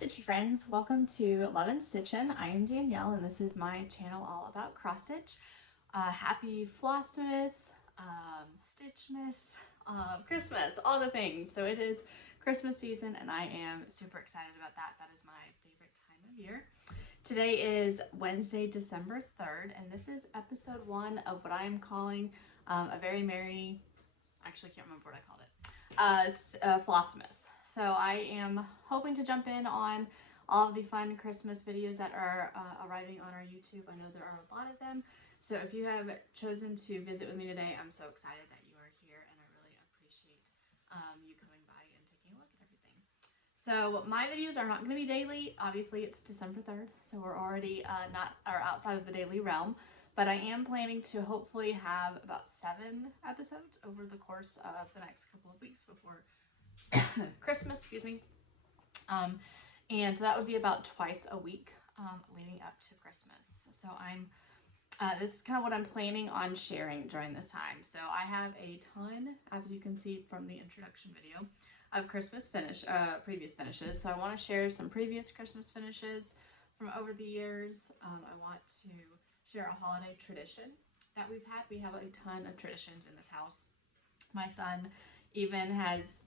Stitchy friends, welcome to Lovins Stitchin. I am Danielle and this is my channel all about cross stitch. Happy Flossmas, Stitchmas, Christmas, all the things. So it is Christmas season and I am super excited about that. That is my favorite time of year. Today is Wednesday, December 3rd, and this is episode 1 of what I am calling a very merry, actually can't remember what I called it, Flossmas. So I am hoping to jump in on all of the fun Christmas videos that are arriving on our YouTube. I know there are a lot of them. So if you have chosen to visit with me today, I'm so excited that you are here and I really appreciate you coming by and taking a look at everything. So my videos are not going to be daily. Obviously it's December 3rd, so we're already outside of the daily realm. But I am planning to hopefully have about 7 episodes over the course of the next couple of weeks before Christmas, excuse me. And so that would be about twice a week leading up to Christmas. So this is kind of what I'm planning on sharing during this time. So I have a ton, as you can see from the introduction video, of previous finishes. So I want to share some previous Christmas finishes from over the years. I want to share a holiday tradition that we've had. We have a ton of traditions in this house. My son even has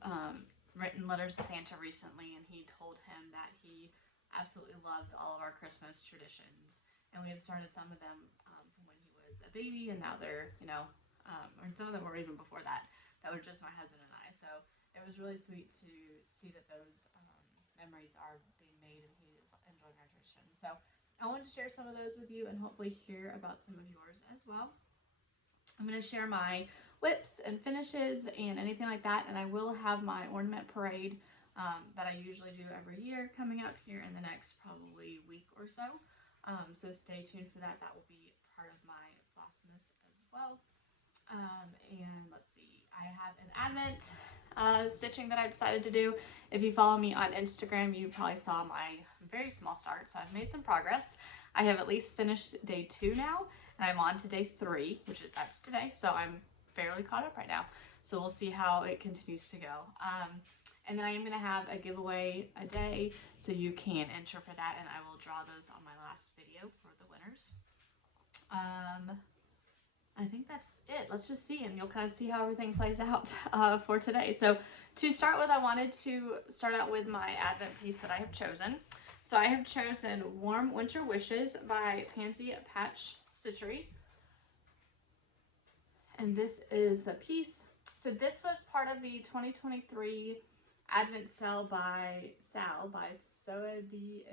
written letters to Santa recently, and he told him that he absolutely loves all of our Christmas traditions. And we had started some of them from when he was a baby, and now they're, or some of them were even before that. That were just my husband and I. So it was really sweet to see that those memories are being made, and he is enjoying our tradition. So I wanted to share some of those with you, and hopefully hear about some of yours as well. I'm going to share my whips and finishes and anything like that, and I will have my ornament parade that I usually do every year coming up here in the next probably week or so. So stay tuned for that. That will be part of my Flossmas as well. And let's see, I have an Advent stitching that I decided to do. If you follow me on Instagram, you probably saw my very small start, so I've made some progress. I have at least finished day 2 now, and I'm on to day 3, that's today, so I'm fairly caught up right now. So we'll see how it continues to go. And then I am going to have a giveaway a day, so you can enter for that, and I will draw those on my last video for the winners. I think that's it. Let's just see, and you'll kind of see how everything plays out for today. So to start with, I wanted to start out with my Advent piece that I have chosen. So I have chosen Warm Winter Wishes by Pansy Patch Stitchery. And this is the piece. So this was part of the 2023 Advent sale by Soadi.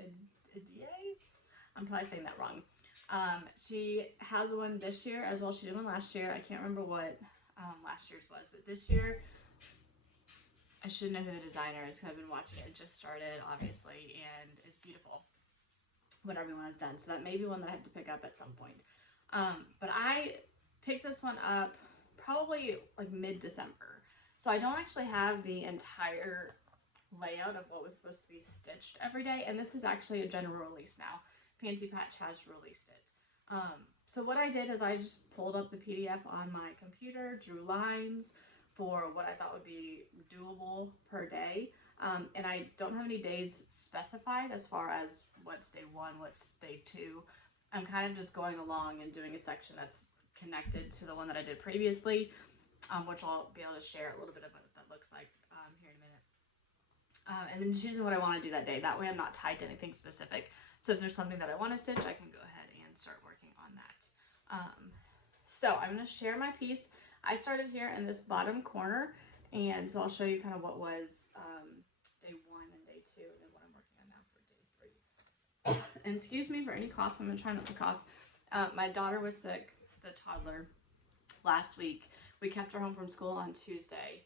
I'm probably saying that wrong. She has one this year as well. She did one last year. I can't remember what last year's was, but this year, I should know who the designer is because I've been watching it. It just started, obviously, and it's beautiful what everyone has done. So that may be one that I have to pick up at some point. But I picked this one up probably like mid-December. So I don't actually have the entire layout of what was supposed to be stitched every day. And this is actually a general release now. Pansy Patch has released it. So what I did is I just pulled up the PDF on my computer, drew lines for what I thought would be doable per day. And I don't have any days specified as far as what's day 1, what's day 2. I'm kind of just going along and doing a section that's connected to the one that I did previously, which I'll be able to share a little bit of what that looks like here in a minute. And then choosing what I want to do that day. That way I'm not tied to anything specific. So if there's something that I want to stitch, I can go ahead and start working on that. So I'm going to share my piece. I started here in this bottom corner, and so I'll show you kind of what was day 1 and day 2, and then what I'm working on now for day 3. And excuse me for any coughs. I'm going to try not to cough. My daughter was sick, the toddler, last week. We kept her home from school on Tuesday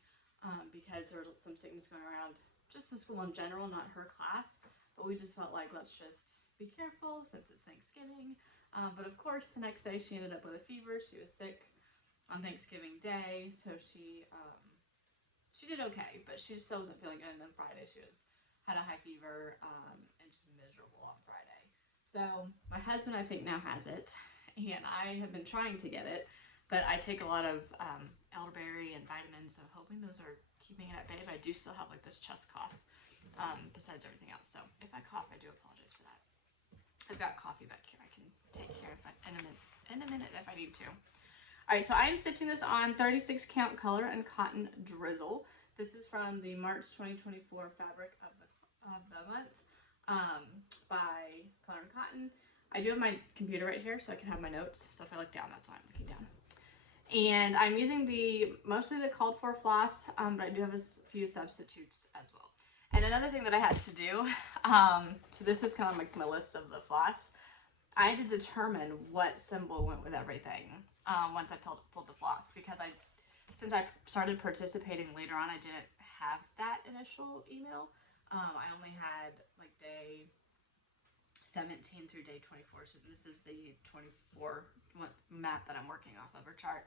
because there was some sickness going around, just the school in general, not her class. But we just felt like, let's just be careful since it's Thanksgiving. But of course, the next day she ended up with a fever. She was sick on Thanksgiving Day, so she did okay, but she still wasn't feeling good. And then Friday she had a high fever and just miserable on Friday. So my husband, I think, now has it, and I have been trying to get it, but I take a lot of elderberry and vitamins, so I'm hoping those are keeping it at bay. But I do still have like this chest cough. besides everything else. So if I cough, I do apologize for that. I've got coffee back here. I can take care of it in a minute if I need to. All right, so I am stitching this on 36 count color and cotton drizzle. This is from the March 2024 fabric of the month by Color and Cotton. I do have my computer right here so I can have my notes. So if I look down, that's why I'm looking down. And I'm using mostly the called for floss, but I do have a few substitutes as well. And another thing that I had to do, so this is kind of like my list of the floss. I had to determine what symbol went with everything once I pulled the floss, because since I started participating later on, I didn't have that initial email. I only had like day 17 through day 24, so this is the 24 map that I'm working off of, or chart,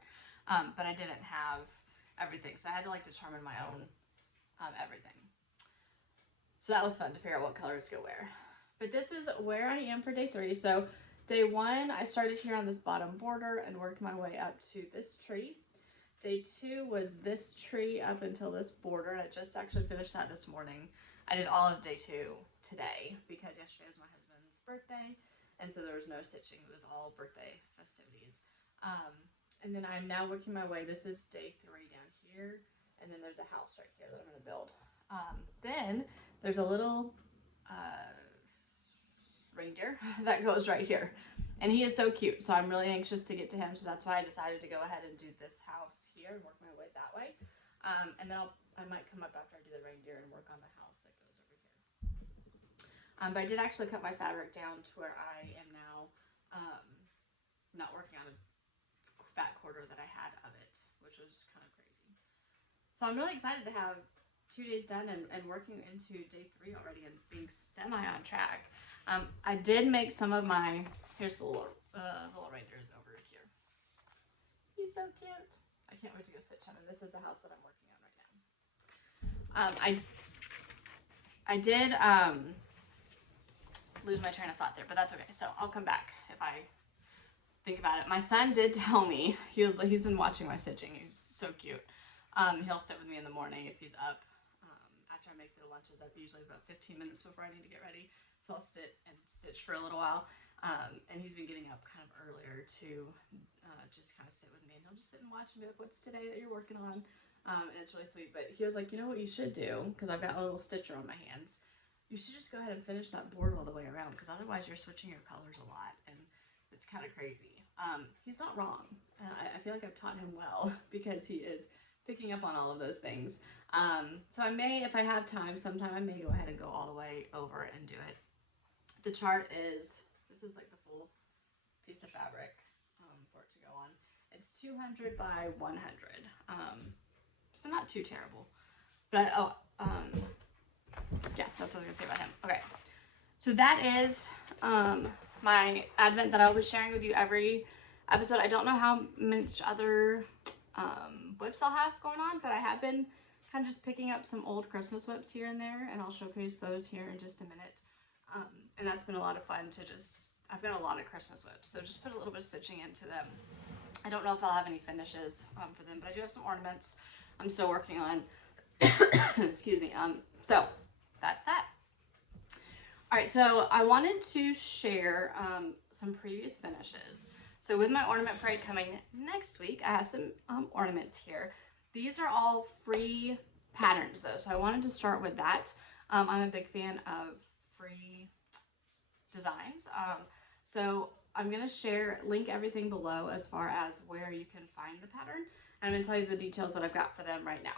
but I didn't have everything, so I had to like determine my own everything. So that was fun to figure out what colors to go where. But this is where I am for day 3. So day 1, I started here on this bottom border and worked my way up to this tree. Day 2 was this tree up until this border, and I just actually finished that this morning. I did all of day 2 today because yesterday was my husband's birthday, and so there was no stitching. It was all birthday festivities. And then I'm now working my way. This is day 3 down here, and then there's a house right here that I'm going to build. Then there's a little reindeer that goes right here, and he is so cute, so I'm really anxious to get to him, so that's why I decided to go ahead and do this house here and work my way that way. And then I might come up after I do the reindeer and work on the house that goes over here. But I did actually cut my fabric down to where I am now not working on a fat quarter that I had of it, which was kind of crazy. So I'm really excited to have 2 days done and working into day 3 already and being semi on track. I did make some of my, here's the little reindeers over here. He's so cute. I can't wait to go stitch him, and this is the house that I'm working on right now. I did lose my train of thought there, but that's okay. So I'll come back if I think about it. My son did tell me, he's been watching my stitching. He's so cute. He'll sit with me in the morning if he's up. After I make their lunches up, usually about 15 minutes before I need to get ready. So I'll sit and stitch for a little while. And he's been getting up kind of earlier to just kind of sit with me. And he'll just sit and watch and be like, what's today that you're working on? And it's really sweet. But he was like, you know what you should do? Because I've got a little stitcher on my hands. You should just go ahead and finish that board all the way around, because otherwise you're switching your colors a lot. And it's kind of crazy. He's not wrong. I feel like I've taught him well because he is picking up on all of those things. So I may, if I have time, sometime I may go ahead and go all the way over and do it. The chart is, this is like the full piece of fabric for it to go on. It's 200 by 100. So not too terrible. But, yeah, that's what I was going to say about him. Okay. So that is my advent that I'll be sharing with you every episode. I don't know how much other whips I'll have going on, but I have been kind of just picking up some old Christmas whips here and there, and I'll showcase those here in just a minute. And that's been a lot of fun to I've got a lot of Christmas whips, so just put a little bit of stitching into them. I don't know if I'll have any finishes for them, but I do have some ornaments I'm still working on. Excuse me. So that's that. All right, so I wanted to share some previous finishes. So with my ornament parade coming next week, I have some ornaments here. These are all free patterns though, so I wanted to start with that. I'm a big fan of free designs. So I'm going to link everything below as far as where you can find the pattern. And I'm going to tell you the details that I've got for them right now.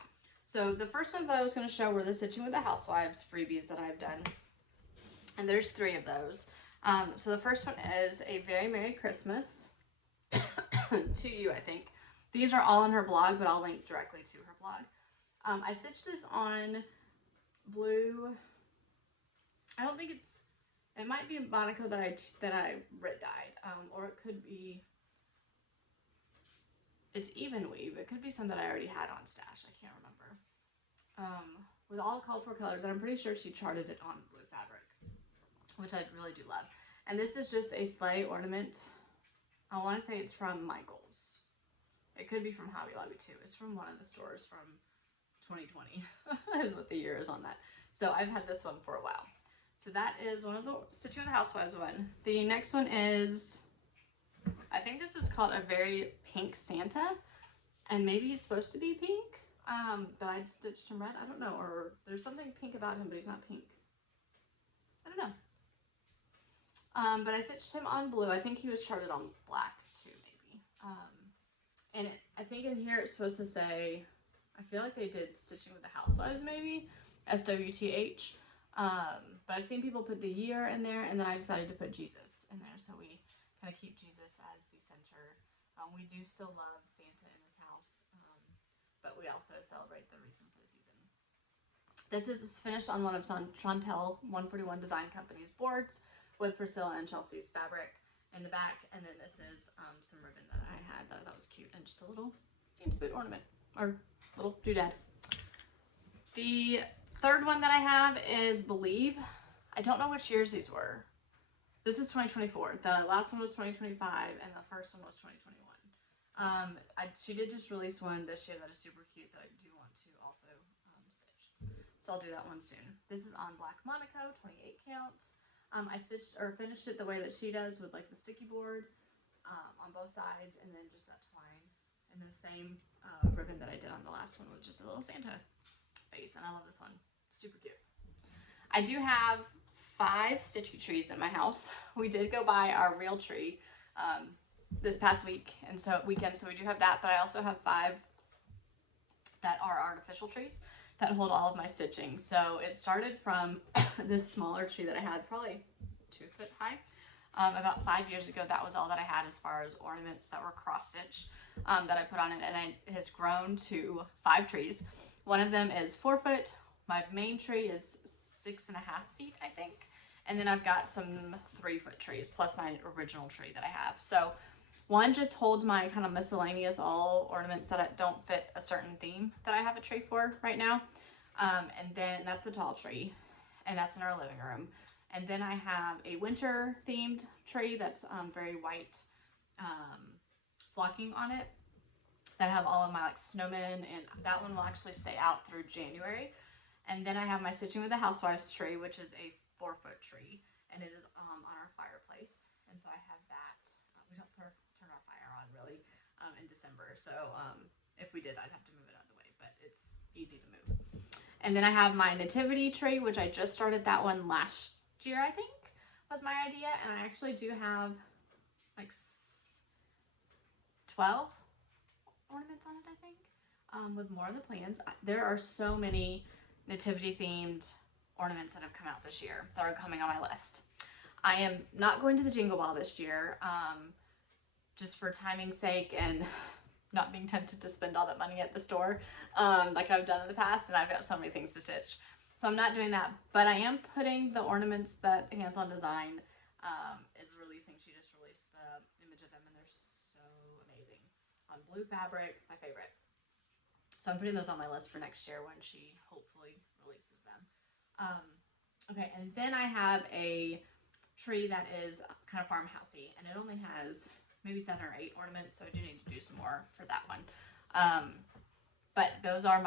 So the first ones that I was going to show were the Stitching with the Housewives freebies that I've done. And there's 3 of those. So the first one is A Very Merry Christmas to You, I think. These are all on her blog, but I'll link directly to her blog. I stitched this on blue. I don't think it might be a Bonnet that I red dyed, or it could be, it's even weave. It could be some that I already had on stash. I can't remember. With all called for colors, and I'm pretty sure she charted it on blue fabric, which I really do love. And this is just a sleigh ornament. I want to say it's from Michael's. It could be from Hobby Lobby too. It's from one of the stores from 2020 is what the year is on that. So I've had this one for a while. So that is one of the Stitching with the Housewives one. The next one is, I think this is called a very pink Santa, and maybe he's supposed to be pink, but I stitched him red. I don't know, or there's something pink about him, but he's not pink. I don't know. But I stitched him on blue. I think he was charted on black too, maybe. And I think in here it's supposed to say, I feel like they did Stitching with the Housewives maybe, SWTH. But I've seen people put the year in there, and then I decided to put Jesus in there, so we kind of keep Jesus as the center. We do still love Santa in this house, but we also celebrate the reason for the season. This is finished on one of Chantel 141 Design Company's boards with Priscilla and Chelsea's fabric in the back, and then this is some ribbon that I had that I thought was cute, and just a little Santa boot ornament, or little doodad. The third one that I have is Believe. I don't know which years these were. This is 2024. The last one was 2025, and the first one was 2021. She did just release one this year that is super cute that I do want to also stitch. So I'll do that one soon. This is on Black Monaco, 28 count. I stitched or finished it the way that she does with like the sticky board on both sides, and then just that twine, and the same ribbon that I did on the last one with just a little Santa face, and I love this one. Super cute. I do have 5 stitchy trees in my house. We did go buy our real tree this past weekend, so we do have that, but I also have 5 that are artificial trees that hold all of my stitching. So it started from this smaller tree that I had, probably 2 foot high. About 5 years ago, that was all that I had as far as ornaments that were cross-stitched that I put on it, and it has grown to 5 trees. One of them is 4 foot. My main tree is 6.5 feet, I think. And then I've got some 3-foot trees, plus my original tree that I have. So one just holds my kind of miscellaneous all ornaments that don't fit a certain theme that I have a tree for right now. And then that's the tall tree, and that's in our living room. And then I have a winter themed tree that's very white flocking on it that have all of my like snowmen, and that one will actually stay out through January. And then I have my Stitching with the Housewives tree, which is a 4-foot tree, and it is on our fireplace. And so I have that. We don't turn our fire on really in December, so if we did, I'd have to move it out of the way, but it's easy to move. And then I have my nativity tree, which I just started that one last year, I think, was my idea, and I actually do have like 12 ornaments on it, I think, with more of the plans. There are so many nativity themed ornaments that have come out this year that are coming on my list. I am not going to the Jingle Ball this year, just for timing's sake and not being tempted to spend all that money at the store like I've done in the past, and I've got so many things to stitch. So I'm not doing that, but I am putting the ornaments that Hands On Design is releasing. She just released the image of them, and they're so amazing. On blue fabric, my favorite. So I'm putting those on my list for next year when she hopefully releases them. Okay, and then I have a tree that is kind of farmhousey, and it only has maybe 7 or 8 ornaments, so I do need to do some more for that one. But those are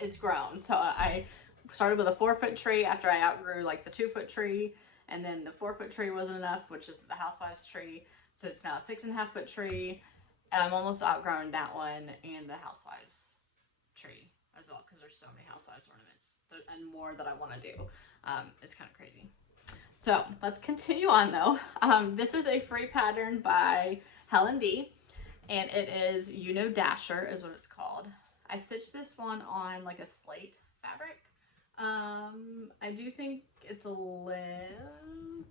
it's grown. So I started with a 4-foot tree after I outgrew like the 2-foot tree, and then the 4-foot tree wasn't enough, which is the Housewives tree. So it's now a 6.5-foot tree, and I'm almost outgrown that one and the Housewives tree as well, because there's so many Housewives ornaments and more that I want to do. It's kind of crazy. So let's continue on though. This is a free pattern by Helen D, and it is You Know Dasher is what it's called. I stitched this one on like a slate fabric. I do think it's a linen.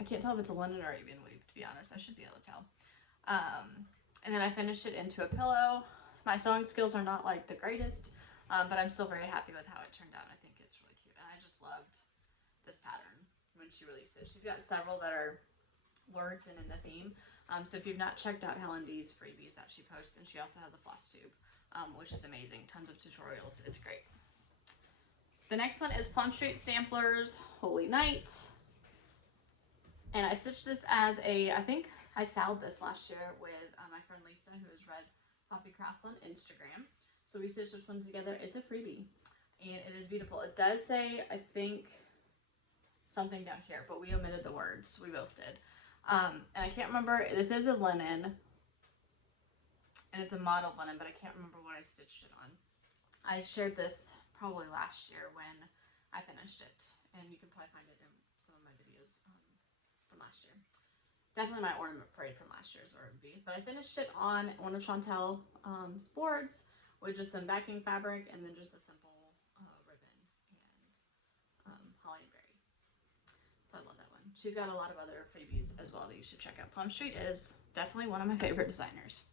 I can't tell if it's a linen or even weave, to be honest. I should be able to tell. And then I finished it into a pillow. My sewing skills are not like the greatest, but I'm still very happy with how it turned out. I think it's really cute, and I just loved this pattern when she released it. She's got several that are words and in the theme. So if you've not checked out Helen D's freebies that she posts, and she also has a Flosstube, which is amazing. Tons of tutorials. It's great. The next one is Plum Street Stamplers Holy Night. And I stitched this as I think I styled this last year with my friend Lisa, who has read Floppy Crafts on Instagram. So we stitched this one together. It's a freebie, and it is beautiful. It does say, I think, something down here, but we omitted the words. We both did. And I can't remember. This is a linen, and it's a model linen, but I can't remember what I stitched it on. I shared this probably last year when I finished it, and you can probably find it in some of my videos from last year. Definitely my ornament parade from last year is where it would be. But I finished it on one of Chantel's boards with just some backing fabric and then just a simple ribbon and holly and berry. So I love that one. She's got a lot of other freebies as well that you should check out. Plum Street is definitely one of my favorite designers.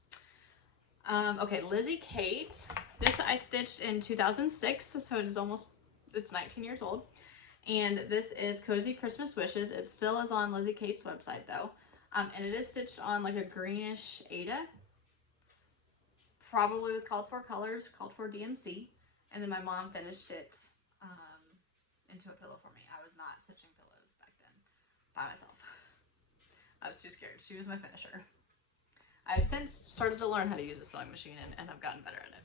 Okay, Lizzie Kate. This I stitched in 2006, so it is it's 19 years old. And this is Cozy Christmas Wishes. It still is on Lizzie Kate's website though. And it is stitched on like a greenish Ada, probably with called for colors, called for DMC. And then my mom finished it into a pillow for me. I was not stitching pillows back then by myself. I was too scared. She was my finisher. I've since started to learn how to use a sewing machine and I've gotten better at it.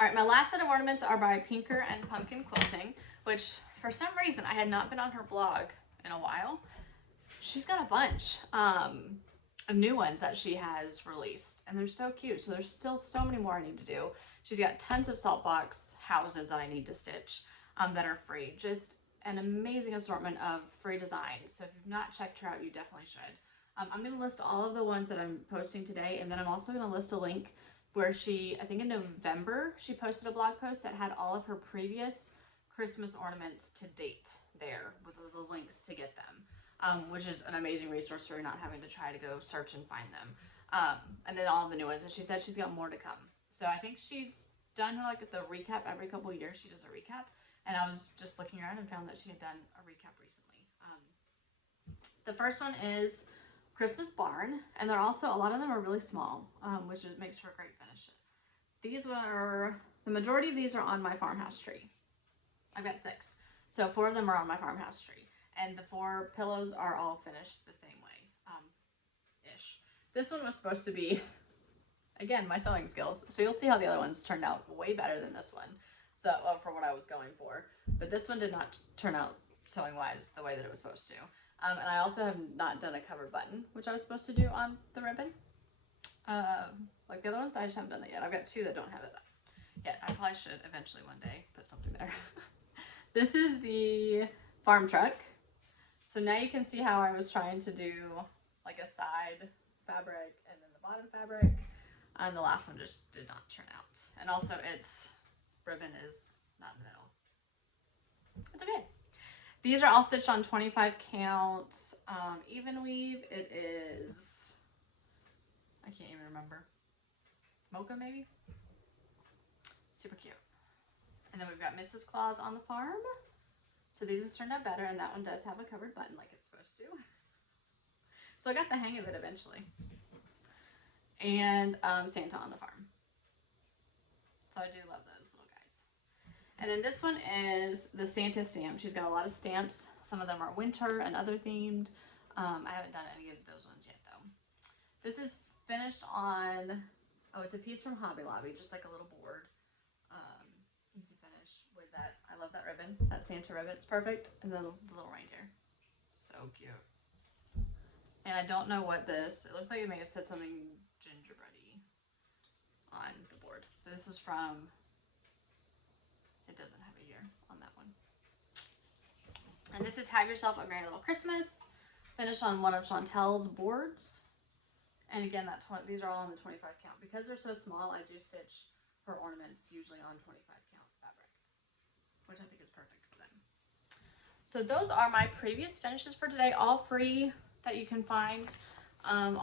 All right, my last set of ornaments are by Pinker and Punkin Quilting, which for some reason I had not been on her blog in a while. She's got a bunch of new ones that she has released, and they're so cute. So there's still so many more I need to do. She's got tons of salt box houses that I need to stitch that are free. Just an amazing assortment of free designs. So if you've not checked her out, you definitely should. I'm going to list all of the ones that I'm posting today, and then I'm also going to list a link where she, I think in November, she posted a blog post that had all of her previous Christmas ornaments to date there with the links to get them. Which is an amazing resource for not having to try to go search and find them. And then all of the new ones. And she said she's got more to come. So I think she's done her like the recap every couple of years. She does a recap. And I was just looking around and found that she had done a recap recently. The first one is Christmas Barn. And they're also, a lot of them are really small, which makes for a great finish. These were, the majority of these are on my farmhouse tree. I've got 6. So 4 of them are on my farmhouse tree. And the 4 pillows are all finished the same way, ish. This one was supposed to be, again, my sewing skills. So you'll see how the other ones turned out way better than this one. So, for what I was going for. But this one did not turn out sewing-wise the way that it was supposed to. And I also have not done a covered button, which I was supposed to do on the ribbon. Like the other ones, I just haven't done that yet. I've got 2 that don't have it yet. I probably should eventually one day put something there. This is the farm truck. So now you can see how I was trying to do like a side fabric and then the bottom fabric. And the last one just did not turn out. And also its ribbon is not in the middle. It's okay. These are all stitched on 25 count even weave. It is, I can't even remember. Mocha maybe? Super cute. And then we've got Mrs. Claus on the farm. So these ones turned out better, and that one does have a covered button like it's supposed to. So I got the hang of it eventually. And Santa on the farm. So I do love those little guys. And then this one is the Santa stamp. She's got a lot of stamps. Some of them are winter and other themed. I haven't done any of those ones yet though. This is finished on, oh, it's a piece from Hobby Lobby, just like a little board. Easy finish with that. I love that ribbon, that Santa ribbon. It's perfect. And then the little reindeer. So cute. And I don't know what this, it looks like it may have said something gingerbread-y on the board. This was from, it doesn't have a year on that one. And this is Have Yourself a Merry Little Christmas, finished on one of Chantel's boards. And again, these are all on the 25 count. Because they're so small, I do stitch her ornaments usually on 25 count fabric, which I think is perfect for them. So those are my previous finishes for today, all free that you can find on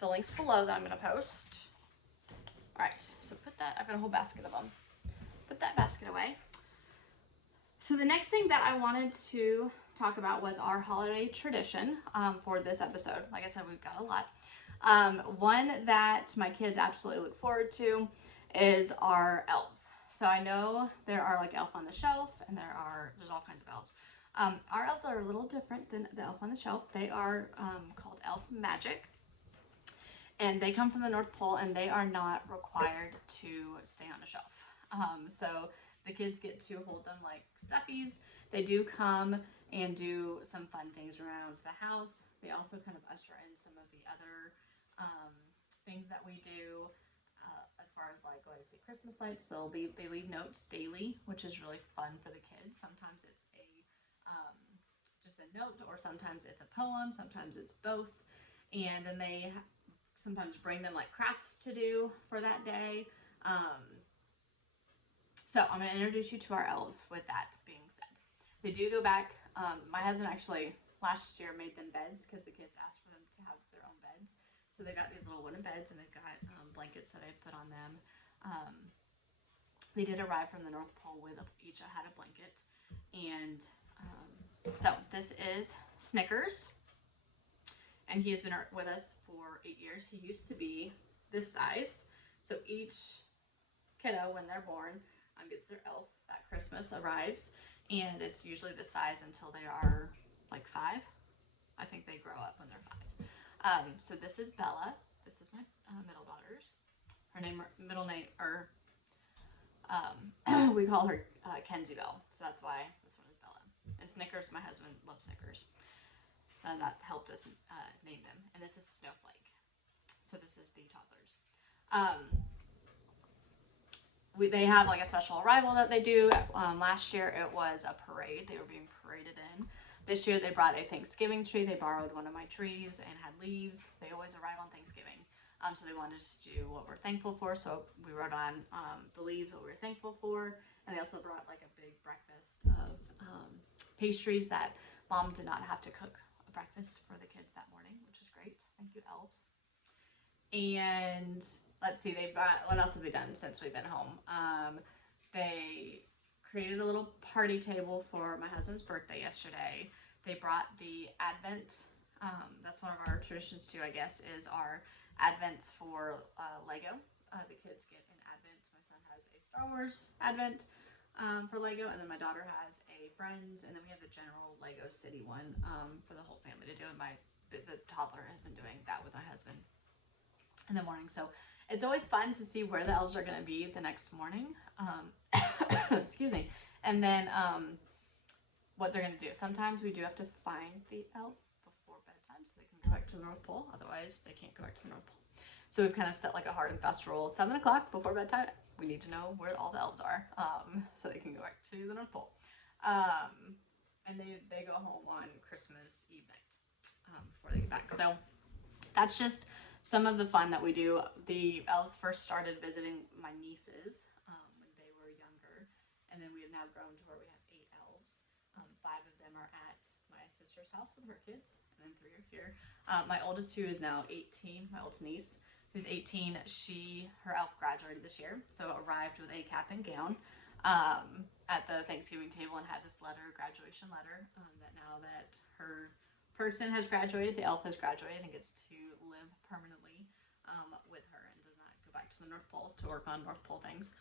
the links below that I'm going to post. All right, so put that, I've got a whole basket of them. Put that basket away. So the next thing that I wanted to talk about was our holiday tradition for this episode. Like I said, we've got a lot. One that my kids absolutely look forward to is our elves. So I know there are like Elf on the Shelf, and there's all kinds of elves. Our elves are a little different than the Elf on the Shelf. They are called Elf Magic. And they come from the North Pole, and they are not required to stay on a shelf. So the kids get to hold them like stuffies. They do come and do some fun things around the house. They also kind of usher in some of the other things that we do as far as like going to see Christmas lights. So they leave notes daily, which is really fun for the kids. Sometimes it's just a note, or sometimes it's a poem, sometimes it's both. And then they sometimes bring them like crafts to do for that day. So I'm going to introduce you to our elves with that being said. They do go back. My husband actually last year made them beds because the kids asked for them to have their own beds. So they got these little wooden beds, and they've got blankets that I put on them. They did arrive from the North Pole with each had a blanket. And so this is Snickers. And he has been with us for 8 years. He used to be this size. So each kiddo, when they're born, gets their elf that Christmas arrives. And it's usually this size until they are like 5. I think they grow up when they're 5. So this is Bella. This is my middle daughter's. Her middle name, or we call her Kenzie Bell. So that's why this one is Bella. And Snickers, my husband loves Snickers. That helped us name them. And this is Snowflake. So this is the toddlers. They have like a special arrival that they do. Last year it was a parade. They were being paraded in. This year they brought a Thanksgiving tree. They borrowed one of my trees and had leaves. They always arrive on Thanksgiving. So they wanted us to do what we're thankful for. So we wrote on the leaves what we were thankful for. And they also brought like a big breakfast of pastries that Mom did not have to cook a breakfast for the kids that morning, which is great. Thank you, elves. And let's see, what else have they done since we've been home? They created a little party table for my husband's birthday yesterday. They brought the Advent. That's one of our traditions too, I guess, is our Advents for Lego. The kids get an Advent. My son has a Star Wars Advent for Lego, and then my daughter has a Friends, and then we have the general Lego City one for the whole family to do. And the toddler has been doing that with my husband in the morning. So it's always fun to see where the elves are going to be the next morning. Excuse me. And then what they're going to do. Sometimes we do have to find the elves before bedtime so they can go back to the North Pole. Otherwise, they can't go back to the North Pole. So we've kind of set like a hard and fast rule. 7 o'clock before bedtime, we need to know where all the elves are so they can go back to the North Pole. And they go home on Christmas Eve night before they get back. So that's just some of the fun that we do. The elves first started visiting my nieces when they were younger, and then we have now grown to where we have 8 elves. 5 of them are at my sister's house with her kids, and then 3 are here. My oldest, who is now 18, my oldest niece, who's 18, her elf graduated this year, so arrived with a cap and gown at the Thanksgiving table and had this graduation letter, that now that her person has graduated, the elf has graduated and gets to live permanently with her and does not go back to the North Pole to work on North Pole things.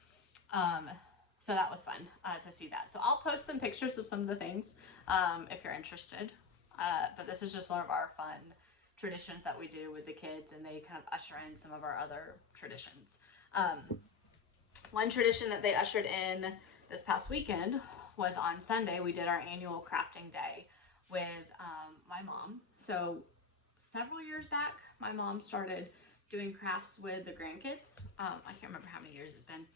So that was fun to see that. So I'll post some pictures of some of the things if you're interested. But this is just one of our fun traditions that we do with the kids, and they kind of usher in some of our other traditions. One tradition that they ushered in this past weekend was on Sunday. We did our annual crafting day with my mom. So several years back, my mom started doing crafts with the grandkids. I can't remember how many years it's been,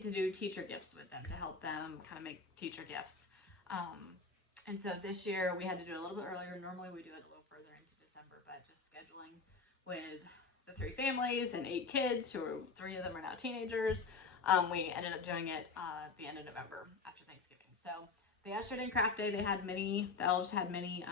to do teacher gifts with them, to help them kind of make teacher gifts. And so this year we had to do it a little bit earlier. Normally we do it a little further into December, but just scheduling with the 3 families and 8 kids, 3 of them are now teenagers, we ended up doing it at the end of November after Thanksgiving. So they ushered in craft day. The elves had many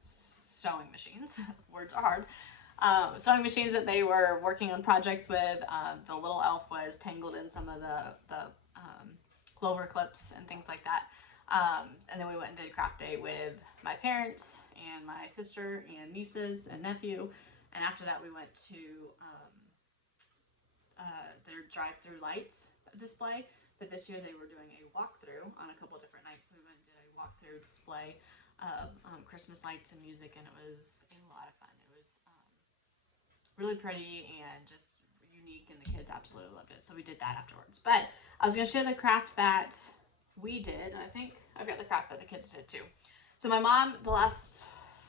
sewing machines. Words are hard. Sewing machines that they were working on projects with. The little elf was tangled in some of the clover clips and things like that. And then we went and did craft day with my parents and my sister and nieces and nephew. And after that we went to their drive-through lights display. But this year they were doing a walkthrough on a couple different nights. So we went and did a walkthrough display of Christmas lights and music, and it was a lot of fun. It was really pretty and just unique, and the kids absolutely loved it. So we did that afterwards. But I was going to share the craft that we did, and I think I've got the craft that the kids did too. So my mom, the last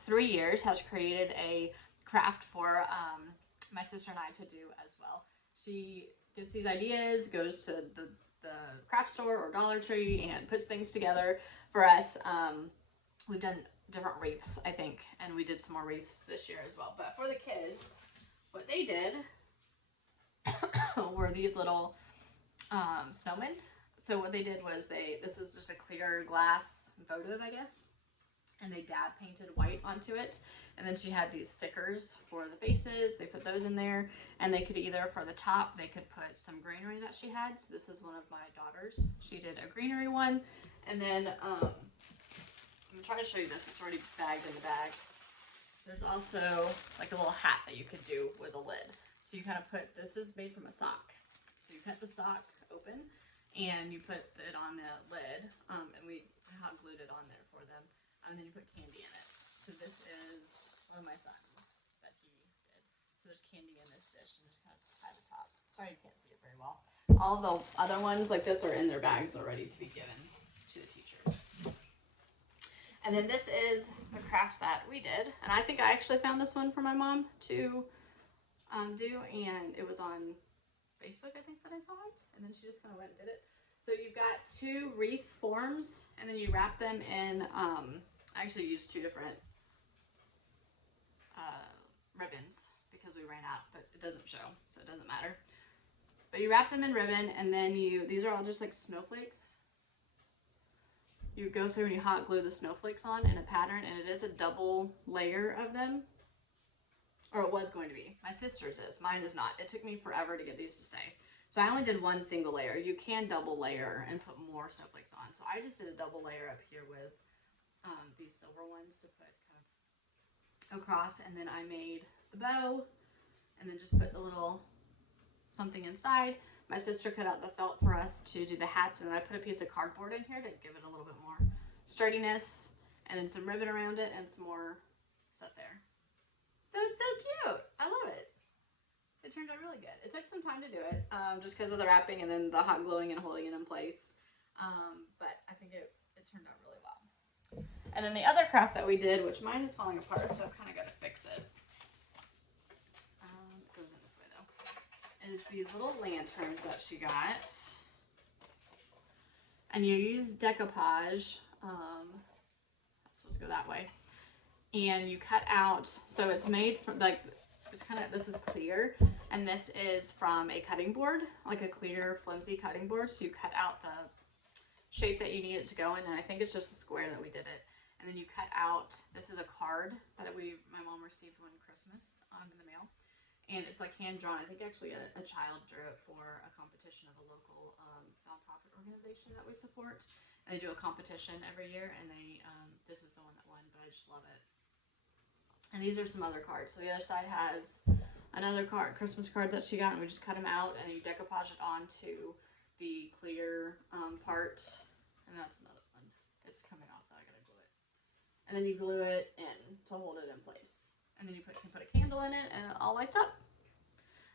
3 years, has created a craft for my sister and I to do as well. She gets these ideas, goes to the craft store or Dollar Tree and puts things together for us. We've done different wreaths, I think, and we did some more wreaths this year as well. But for the kids, what they did were these little snowmen. So what they did was this is just a clear glass votive, I guess, and they dab painted white onto it. And then she had these stickers for the faces. They put those in there, and they could either, for the top, they could put some greenery that she had. So this is one of my daughters. She did a greenery one. And then I'm gonna try to show you this. It's already bagged in the bag. There's also like a little hat that you could do with a lid. So you kind of put, this is made from a sock. So you cut the sock open and you put it on the lid, and we hot glued it on there for them. And then you put candy in it. So this is one of my sons that he did. So there's candy in this dish, and just kind of tie the top. Sorry you can't see it very well. All the other ones like this are in their bags already to be given to the teachers. And then this is the craft that we did, and I think I actually found this one for my mom to do, and it was on Facebook, I think, that I saw it, and then she just kind of went and did it. So you've got 2 wreath forms, and then you wrap them in, I actually used 2 different ribbons because we ran out, but it doesn't show, so it doesn't matter. But you wrap them in ribbon, and then these are all just like snowflakes. You go through and you hot glue the snowflakes on in a pattern, and it is a double layer of them. Or it was going to be. My sister's is. Mine is not. It took me forever to get these to stay. So I only did 1 single layer. You can double layer and put more snowflakes on. So I just did a double layer up here with these silver ones to put kind of across. And then I made the bow and then just put a little something inside. My sister cut out the felt for us to do the hats, and then I put a piece of cardboard in here to give it a little bit more sturdiness, and then some ribbon around it and some more stuff there. So it's so cute. I love it. It turned out really good. It took some time to do it, just because of the wrapping and then the hot gluing and holding it in place. But I think it turned out really well. And then the other craft that we did, which mine is falling apart, so I've kind of got to fix it. It goes in this way though. Is these little lanterns that she got. And you use decoupage. It's supposed to go that way. And you cut out, so it's made from like, it's kind of, this is clear, and this is from a cutting board, like a clear flimsy cutting board. So you cut out the shape that you need it to go in, and I think it's just a square that we did it. And then you cut out, this is a card that my mom received one Christmas in the mail, and it's like hand drawn. I think actually a child drew it for a competition of a local nonprofit organization that we support, and they do a competition every year, and they this is the one that won, but I just love it. And these are some other cards. So the other side has another card, Christmas card that she got, and we just cut them out, and you decoupage it onto the clear part. And that's another one. It's coming off though, I gotta glue it. And then you glue it in to hold it in place. And then you can put a candle in it, and it all lights up.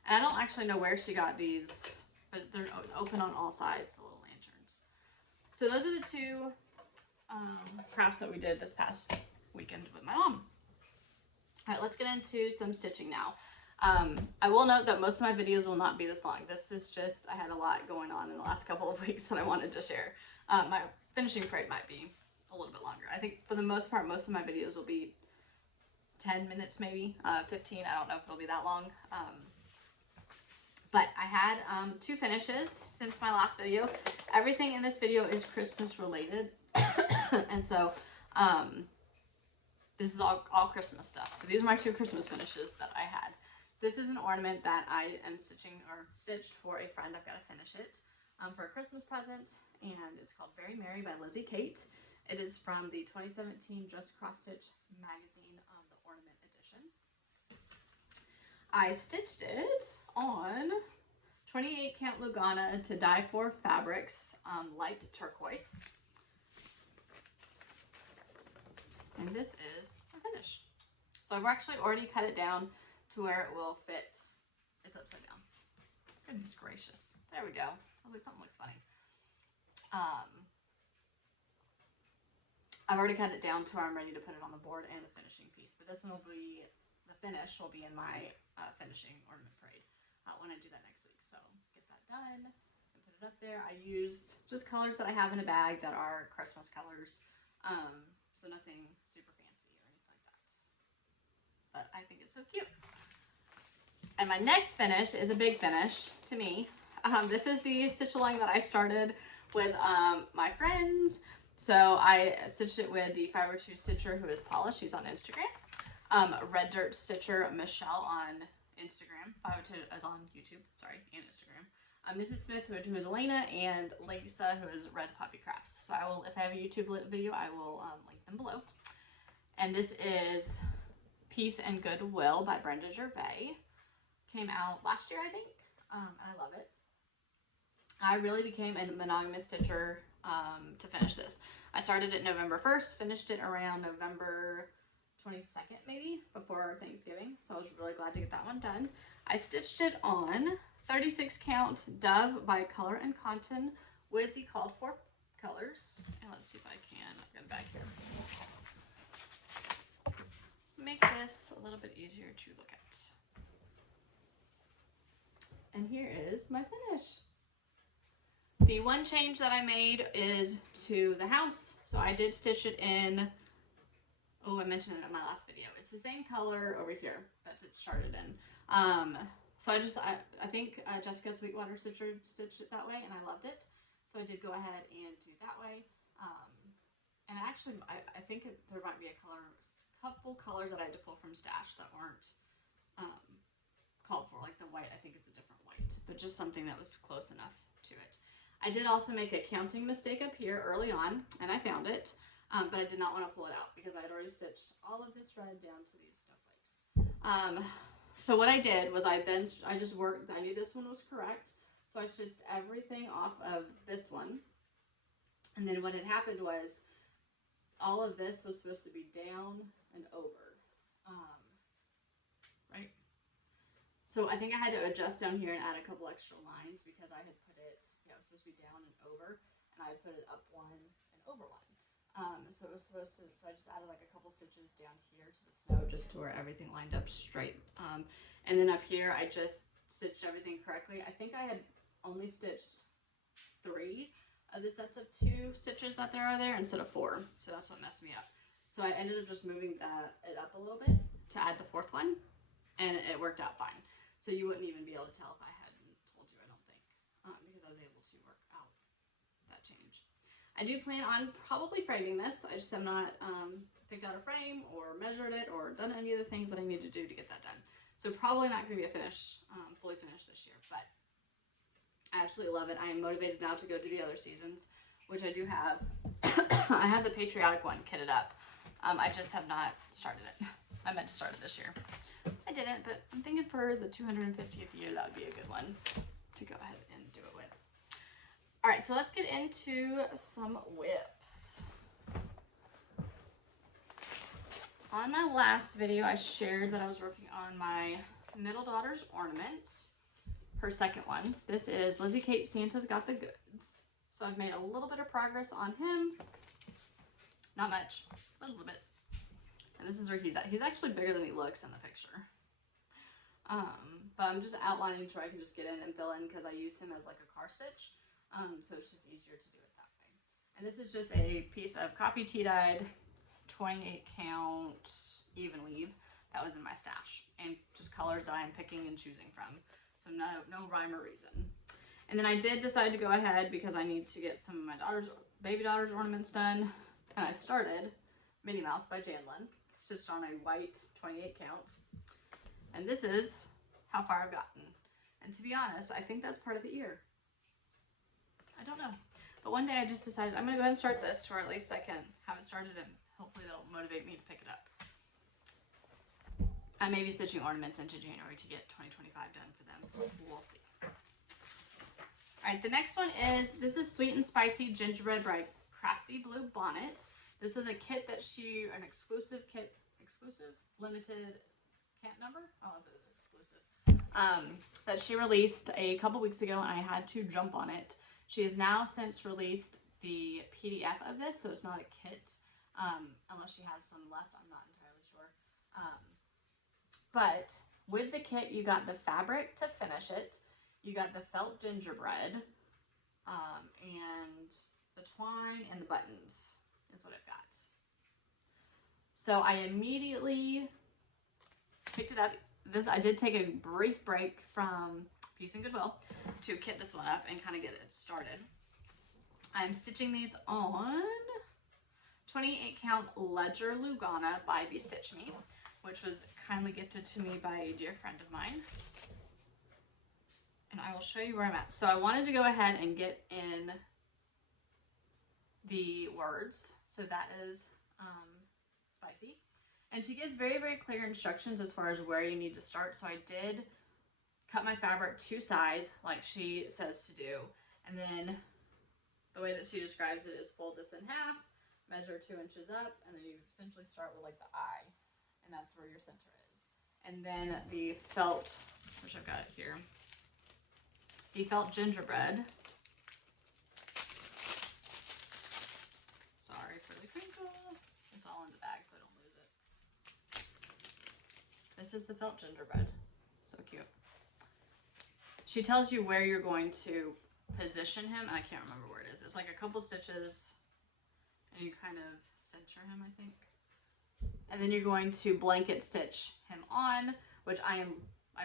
And I don't actually know where she got these, but they're open on all sides, the little lanterns. So those are the 2 crafts that we did this past weekend with my mom. All right, let's get into some stitching now. I will note that most of my videos will not be this long. This is just, I had a lot going on in the last couple of weeks that I wanted to share. My finishing parade might be a little bit longer. I think for the most part, most of my videos will be 10 minutes maybe, 15. I don't know if it'll be that long. But I had 2 finishes since my last video. Everything in this video is Christmas related. And so, this is all Christmas stuff. So these are my 2 Christmas finishes that I had. This is an ornament that I am stitching or stitched for a friend. I've got to finish it for a Christmas present, and it's called Very Merry by Lizzie Kate. It is from the 2017 Just Cross Stitch magazine, the ornament edition. I stitched it on 28 count Lugana to dye for fabrics, light turquoise. And this is the finish. So I've actually already cut it down to where it will fit. It's upside down. Goodness gracious. There we go. Something looks funny. I've already cut it down to where I'm ready to put it on the board and the finishing piece. But this one will be, the finish will be in my finishing ornament parade when I do that next week. So get that done and put it up there. I used just colors that I have in a bag that are Christmas colors. So nothing super fancy or anything like that. But I think it's so cute. And my next finish is a big finish to me. This is the stitch along that I started with my friends. So I stitched it with the 502 Stitcher, who is Paula. She's on Instagram. Red Dirt Stitcher Michelle on Instagram. 502 is on YouTube, sorry, and Instagram. Mrs. Smith, who is Elena, and Lisa, who is Red Poppy Crafts. So I will, if I have a YouTube video, I will link them below. And this is Peace and Goodwill by Brenda Gervais. Came out last year, I think, and I love it. I really became a monogamous stitcher to finish this. I started it November 1st, finished it around November 22nd, maybe, before Thanksgiving. So I was really glad to get that one done. I stitched it on 36 count Dove by Color and Cotton with the called for colors. And let's see if I can get it back here. Make this a little bit easier to look at. And here is my finish. The one change that I made is to the house. So I did stitch it in, oh, I mentioned it in my last video. It's the same color over here that it started in. So I think Jessica Sweetwater stitched it that way, and I loved it. So I did go ahead and do that way. And actually, I think there might be a couple colors that I had to pull from Stash that weren't called for, like the white. I think it's a different white, but just something that was close enough to it. I did also make a counting mistake up here early on, and I found it, but I did not want to pull it out because I had already stitched all of this red down to these snowflakes. So what I did was I just worked, I knew this one was correct, so I stitched everything off of this one, and then what had happened was all of this was supposed to be down and over, right? So I think I had to adjust down here and add a couple extra lines because I had put it, yeah, it was supposed to be down and over, and I put it up one and over one. So it was supposed to, so I just added like a couple stitches down here to the snow just to where everything lined up straight. And then up here, I just stitched everything correctly. I think I had only stitched 3 of the sets of 2 stitches that there are there instead of 4. So that's what messed me up. So I ended up just moving it up a little bit to add the 4th one, and it worked out fine. So you wouldn't even be able to tell if I hadn't told you, I don't think, because I was able to work out that change. I do plan on probably framing this. I just have not picked out a frame or measured it or done any of the things that I need to do to get that done. So probably not going to be a finish, fully finished this year, but I absolutely love it. I am motivated now to go to the other seasons, which I do have. I have the Patriotic one kitted up. I just have not started it. I meant to start it this year. I didn't, but I'm thinking for the 250th year, that would be a good one to go ahead and do it with. All right, so let's get into some whips. On my last video, I shared that I was working on my middle daughter's ornament, her second one. This is Lizzie Kate Santa's Got the Goods. So I've made a little bit of progress on him. Not much, but a little bit. And this is where he's at. He's actually bigger than he looks in the picture. But I'm just outlining so I can just get in and fill in because I use him as like a car stitch. So it's just easier to do it that way. And this is just a piece of copy tea-dyed 28 count even weave that was in my stash. And just colors that I'm picking and choosing from. So no rhyme or reason. And then I did decide to go ahead because I need to get some of my baby daughter's ornaments done. And I started Minnie Mouse by Janlynn. Stitched on a white 28 count. And this is how far I've gotten. And to be honest, I think that's part of the ear. I don't know. But one day I just decided I'm going to go ahead and start this to where at least I can have it started and hopefully that'll motivate me to pick it up. I may be stitching ornaments into January to get 2025 done for them. We'll see. Alright, the next one is, this is Sweet and Spicy Gingerbread by Crafty Blue Bonnet. This is a kit that an exclusive kit, limited can't number? I don't know if it was exclusive. That she released a couple weeks ago, and I had to jump on it. She has now since released the PDF of this, so it's not a kit, unless she has some left. I'm not entirely sure. But with the kit, you got the fabric to finish it. You got the felt gingerbread, and the twine and the buttons is what I've got. So I immediately picked it up. I did take a brief break from Peace and Goodwill to kit this one up and kind of get it started. I'm stitching these on 28 count Ledger Lugana by Be Stitch Me, which was kindly gifted to me by a dear friend of mine. And I will show you where I'm at. So I wanted to go ahead and get in the words. So that is spicy. And she gives very, very clear instructions as far as where you need to start. So I did cut my fabric to size like she says to do. And then the way that she describes it is fold this in half, measure 2 inches up, and then you essentially start with like the eye. And that's where your center is. And then the felt, which I've got it here, the felt gingerbread. Sorry for the crinkle. It's all in the bag so I don't lose it. This is the felt gingerbread. So cute. She tells you where you're going to position him, and I can't remember where it is. It's like a couple stitches, and you kind of center him, I think. And then you're going to blanket stitch him on, which I've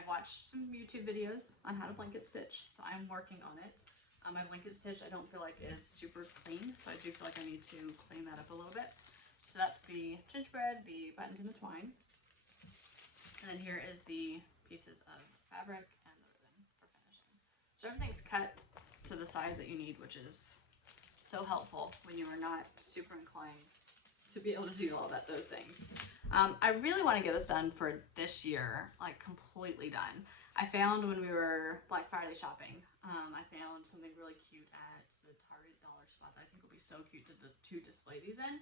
watched some YouTube videos on how to blanket stitch, so I'm working on it. My blanket stitch I don't feel like is super clean, so I do feel like I need to clean that up a little bit. So that's the gingerbread, the buttons, and the twine. And then here is the pieces of fabric and the ribbon for finishing. So everything's cut to the size that you need, which is so helpful when you are not super inclined to be able to do those things. I really want to get this done for this year, like completely done. I found when we were Black Friday shopping, I found something really cute at the Target dollar spot that I think will be so cute to display these in.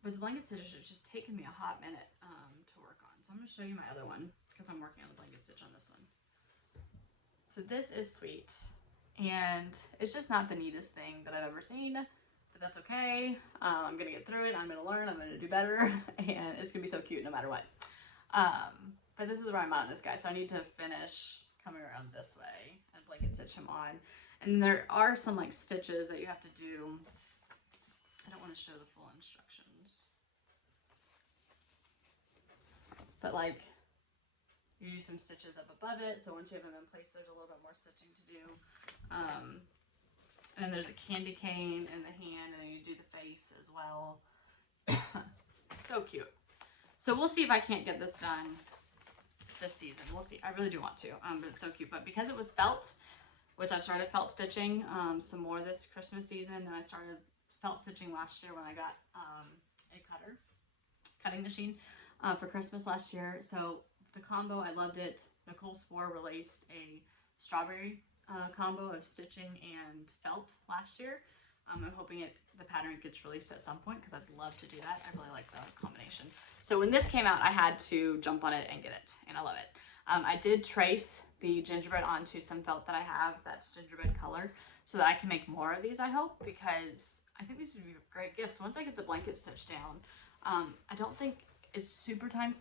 But the blanket stitch has just taken me a hot minute to work on. So I'm going to show you my other one because I'm working on the blanket stitch on this one. So this is sweet, and it's just not the neatest thing that I've ever seen. That's okay. I'm gonna get through it. I'm gonna learn. I'm gonna do better, and it's gonna be so cute no matter what. But this is where I'm at on this guy, so I need to finish coming around this way and blanket stitch him on. And there are some like stitches that you have to do. I don't want to show the full instructions, but like you do some stitches up above it. So once you have them in place, there's a little bit more stitching to do. And there's a candy cane in the hand, and then you do the face as well. So cute. So we'll see if I can't get this done this season. We'll see. I really do want to, but it's so cute. But because it was felt, which I've started felt stitching some more this Christmas season, and I started felt stitching last year when I got a cutting machine for Christmas last year. So the combo, I loved it. Nichol Spohr released a strawberry combo of stitching and felt last year. I'm hoping the pattern gets released at some point because I'd love to do that. I really like the combination. So when this came out, I had to jump on it and get it, and I love it. I did trace the gingerbread onto some felt that I have that's gingerbread color so that I can make more of these, I hope, because I think these would be great gifts. Once I get the blanket stitch down, I don't think it's super time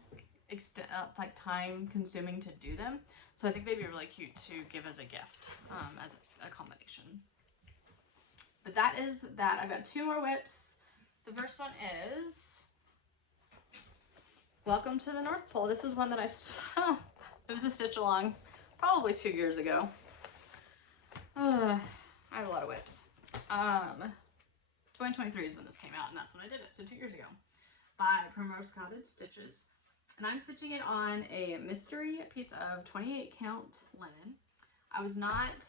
consuming to do them. So I think they'd be really cute to give as a gift, as a combination. But that is that. I've got 2 more whips. The first one is Welcome to the North Pole. This is one that it was a stitch along probably 2 years ago. I have a lot of whips. 2023 is when this came out, and that's when I did it, so 2 years ago, by Primrose Cottage Stitches. And I'm stitching it on a mystery piece of 28 count linen. I was not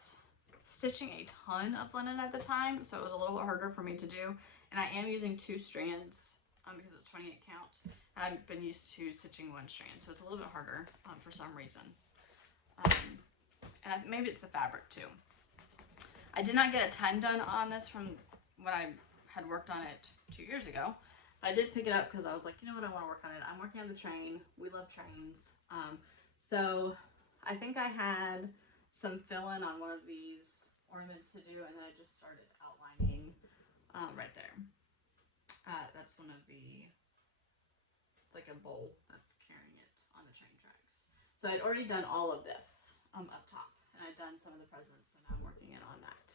stitching a ton of linen at the time, so it was a little bit harder for me to do. And I am using 2 strands because it's 28 count. And I've been used to stitching 1 strand, so it's a little bit harder for some reason. And maybe it's the fabric too. I did not get a ton done on this from what I had worked on it 2 years ago. But I did pick it up because I was like, you know what, I want to work on it. I'm working on the train. We love trains. So I think I had some fill-in on one of these ornaments to do, and then I just started outlining right there. That's one of the, it's like a bowl that's carrying it on the train tracks. So I'd already done all of this up top, and I'd done some of the presents, so now I'm working in on that.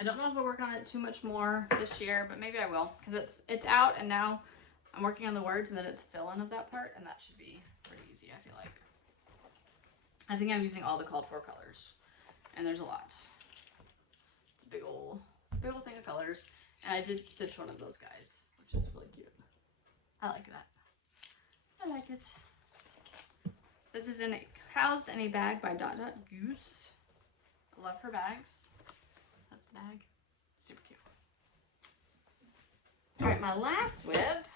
I don't know if I'll work on it too much more this year, but maybe I will, because it's out, and now I'm working on the words, and then it's fill-in of that part, and that should be pretty easy, I feel like. I think I'm using all the called for colors, and there's a lot. It's a big old thing of colors, and I did stitch one of those guys, which is really cute. I like that. I like it. This is housed in a bag by Dot Dot Goose. I love her bags. That's the bag. Super cute. All right, my last WIP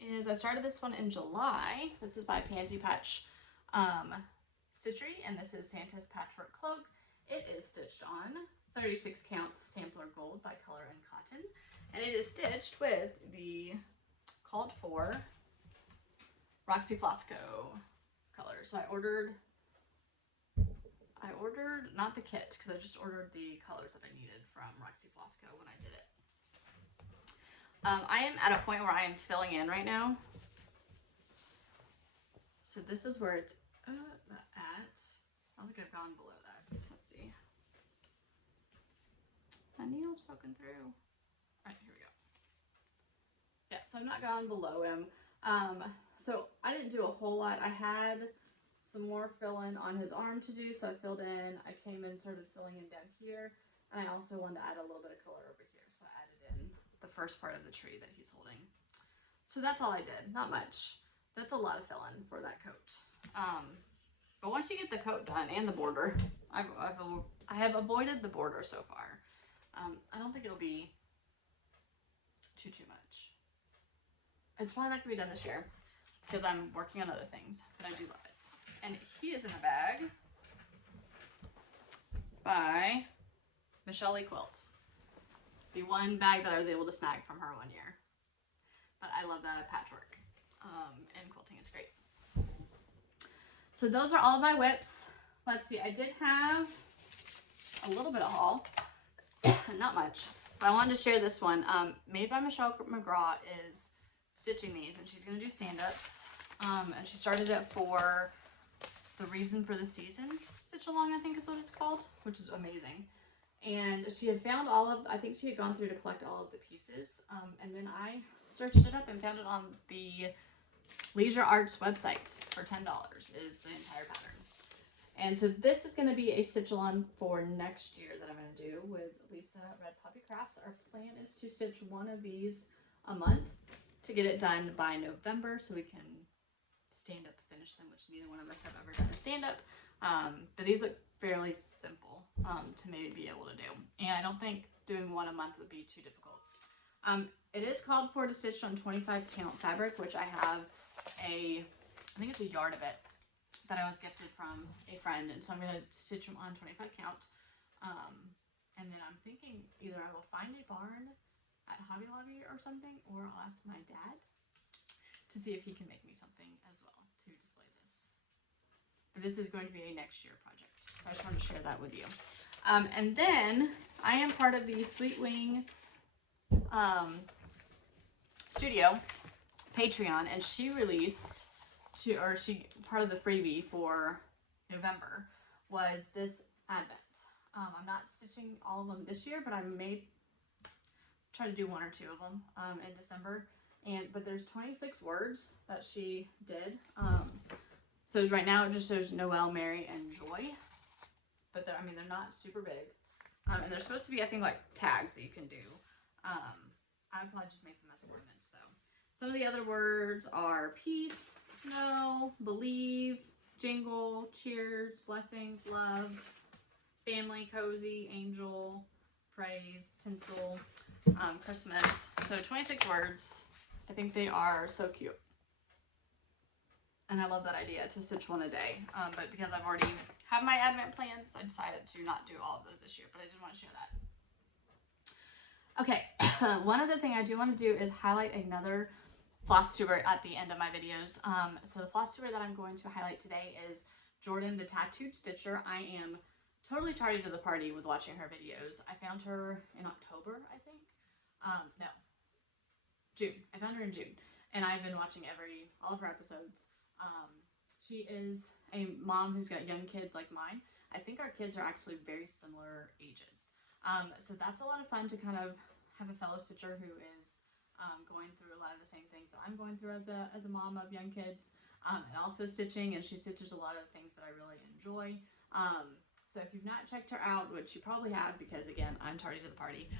is, I started this one in July. This is by Pansy Patch Stitchery, and this is Santa's Patchwork Cloak. It is stitched on 36 counts sampler gold by Color and Cotton, and it is stitched with the called for Roxy Flosco colors. So I ordered not the kit, because I just ordered the colors that I needed from Roxy Flosco when I did it. I am at a point where I am filling in right now. So this is where it's at. I don't think I've gone below that. Let's see. My needle's poking through. All right, here we go. Yeah, so I've not gone below him. So I didn't do a whole lot. I had some more fill-in on his arm to do, so I filled in. I came in, started filling in down here, and I also wanted to add a little bit of color over here, so I added in the first part of the tree that he's holding. So that's all I did, not much. That's a lot of fill-in for that coat. But once you get the coat done and the border, I have avoided the border so far. I don't think it'll be too much. It's probably not gonna be done this year because I'm working on other things, but I do love it. And he is in a bag by Michelle Lee Quilts. The one bag that I was able to snag from her one year. But I love that Patchwork and quilting. It's great. So those are all of my WIPs. Let's see, I did have a little bit of haul. Not much. But I wanted to share this one. Made by Michelle McGraw is stitching these, and she's going to do stand-ups. And she started it for the Reason for the Season stitch along, I think is what it's called, which is amazing. And she had found I think she had gone through to collect all of the pieces, and then I searched it up and found it on the Leisure Arts website for $10 is the entire pattern. And so this is going to be a stitch-along for next year that I'm going to do with Lisa Red Puppy Crafts. Our plan is to stitch one of these a month to get it done by November so we can stand up finish them, which neither one of us have ever done a stand-up. But these look fairly simple to maybe be able to do. And I don't think doing one a month would be too difficult. It is called for to stitch on 25 count fabric, which I have I think it's a yard of it that I was gifted from a friend, and so I'm going to stitch them on 25 count. And then I'm thinking either I will find a barn at Hobby Lobby or something, or I'll ask my dad to see if he can make me something as well to display this. But this is going to be a next year project. So I just wanted to share that with you. And then I am part of the Sweet Wing Studio Patreon, and she released part of the freebie for November was this advent. I'm not stitching all of them this year, but I may try to do one or two of them in December. But there's 26 words that she did. So right now it just shows Noel, Mary, and Joy. But they're not super big. And they're supposed to be, I think, like tags that you can do. I'd probably just make them as ornaments though. Some of the other words are peace, snow, believe, jingle, cheers, blessings, love, family, cozy, angel, praise, tinsel, Christmas. So 26 words. I think they are so cute. And I love that idea to stitch one a day. But because I've already have my advent plans, I decided to not do all of those this year, but I did want to share that. Okay, one other thing I do want to do is highlight another Flosstuber at the end of my videos. So the Flosstuber that I'm going to highlight today is Jordan the Tattooed Stitcher. I am totally tardy to the party with watching her videos. I found her in October, I think. No, June. I found her in June, and I've been watching all of her episodes. She is a mom who's got young kids like mine. I think our kids are actually very similar ages. So that's a lot of fun to kind of have a fellow stitcher who is going through a lot of the same things that I'm going through as a mom of young kids, and also stitching, and she stitches a lot of things that I really enjoy. So if you've not checked her out, which you probably have because, again, I'm tardy to the party,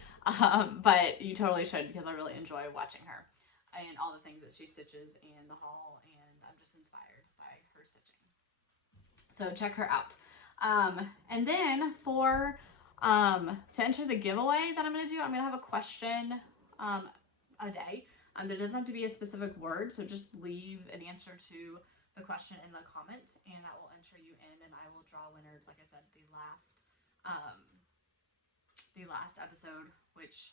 but you totally should because I really enjoy watching her and all the things that she stitches and the haul, and I'm just inspired by her stitching. So check her out. And then to enter the giveaway that I'm going to do, I'm going to have a question a day. There doesn't have to be a specific word, so just leave an answer to the question in the comment, and that will enter you in, and I will draw winners, like I said, the last episode, which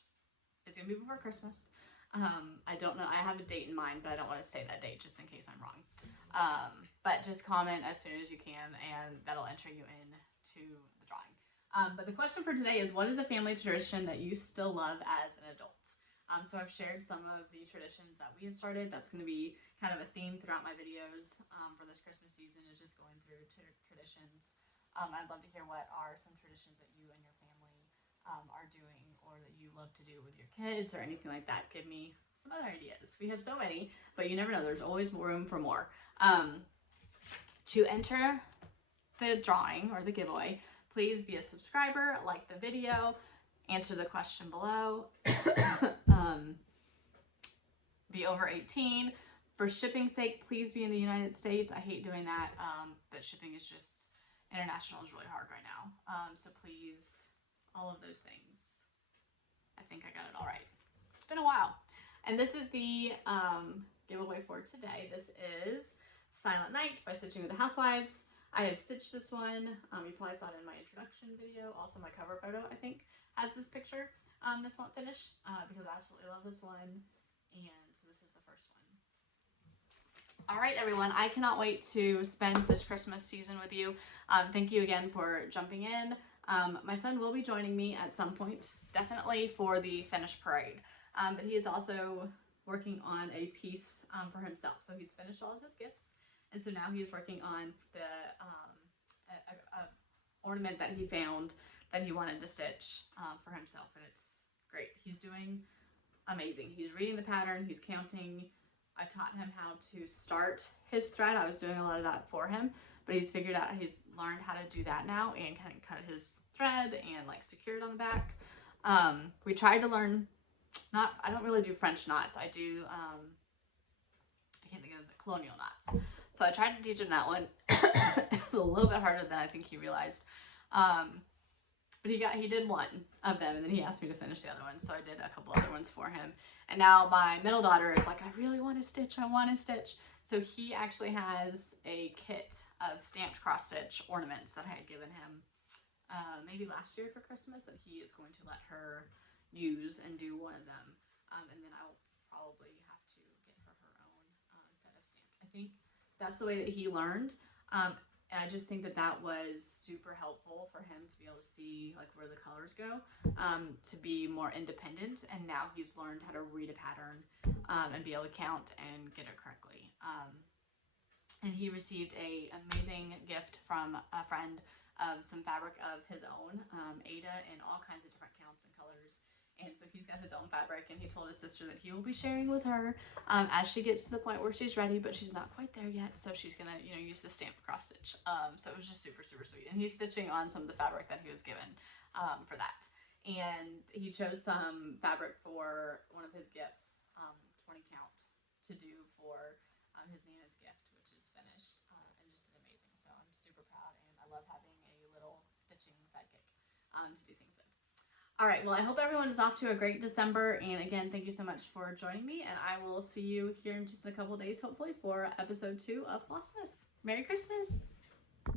is going to be before Christmas. I don't know. I have a date in mind, but I don't want to say that date just in case I'm wrong. But just comment as soon as you can, and that'll enter you in to the drawing. But the question for today is, what is a family tradition that you still love as an adult? So I've shared some of the traditions that we have started. That's going to be kind of a theme throughout my videos for this Christmas season, is just going through traditions. I'd love to hear what are some traditions that you and your family are doing, or that you love to do with your kids, or anything like that. Give me some other ideas. We have so many, but you never know. There's always room for more. To enter the drawing or the giveaway, please be a subscriber, like the video, answer the question below, be over 18. For shipping's sake, please be in the United States. I hate doing that, but shipping is just, international is really hard right now. So please, all of those things. I think I got it all right. It's been a while. And this is the giveaway for today. This is Silent Night by Stitching with the Housewives. I have stitched this one. You probably saw it in my introduction video. Also my cover photo, I think, has this picture. This won't finish because I absolutely love this one. And so this is the first one. All right, everyone. I cannot wait to spend this Christmas season with you. Thank you again for jumping in. My son will be joining me at some point, definitely for the finish parade. But he is also working on a piece for himself. So he's finished all of his gifts. And so now he's working on the ornament that he found that he wanted to stitch for himself. And it's great. He's doing amazing. He's reading the pattern. He's counting. I taught him how to start his thread. I was doing a lot of that for him. But he's learned how to do that now and kind of cut his thread and like secure it on the back. We tried to learn, I don't really do French knots. I do, I can't think of the colonial knots. So I tried to teach him that one. It was a little bit harder than I think he realized. But he did one of them, and then he asked me to finish the other one. So I did a couple other ones for him. And now my middle daughter is like, I really want to stitch. I want to stitch. So he actually has a kit of stamped cross stitch ornaments that I had given him maybe last year for Christmas, that he is going to let her use and do one of them. And then I will probably have to get her own set of stamps. I think that's the way that he learned. And I just think that was super helpful for him to be able to see like where the colors go, to be more independent. And now he's learned how to read a pattern and be able to count and get it correctly. And he received an amazing gift from a friend of some fabric of his own, Ada, in all kinds of different counts and colors. And so he's got his own fabric, and he told his sister that he will be sharing with her as she gets to the point where she's ready, but she's not quite there yet. So she's gonna, use the stamp cross stitch. So it was just super, super sweet. And he's stitching on some of the fabric that he was given for that. And he chose some fabric for one of his gifts, 20 count, to do for his Nana's gift, which is finished and just amazing. So I'm super proud, and I love having a little stitching sidekick to do things with. All right, well, I hope everyone is off to a great December, and again, thank you so much for joining me, and I will see you here in just a couple days, hopefully, for episode 2 of Flossmas. Merry Christmas!